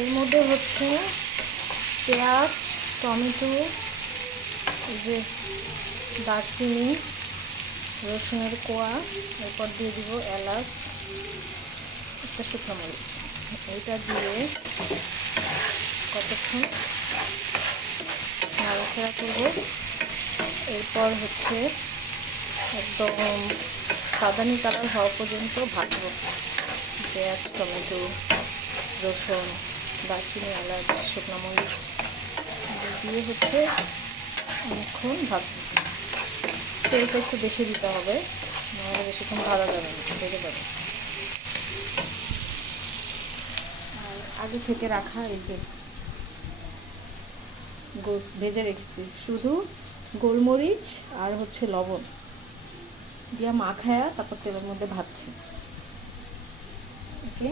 এর মধ্যে হচ্ছে পেঁয়াজ, টমেটো, এই যে দারচিনি, রসুনের কোয়া, এরপর দিয়ে দিব এলাচ, একটা শুকনো মরিচ। এইটা দিয়ে কতক্ষণ নাড়াচাড়া করব। এরপর হচ্ছে একদম বাদামি কালার হওয়া পর্যন্ত ভাজবো। পেঁয়াজ, টমেটো, রসুন, দারচিনি, এলাচ, শুকনো মরিচ দিয়ে হচ্ছে অনেকক্ষণ ভাজবো। তেলটা একটু বেশি দিতে হবে, নাহলে বেশিক্ষণ ভাজা যাবে না, বেড়ে যাবে। আর আগে থেকে রাখা এই যে গোস ভেজে রেখেছি, শুধু গোলমরিচ আর হচ্ছে লবণ দিয়া মাখায়া তারপর তেলের মধ্যে ভাজছি। ওকে।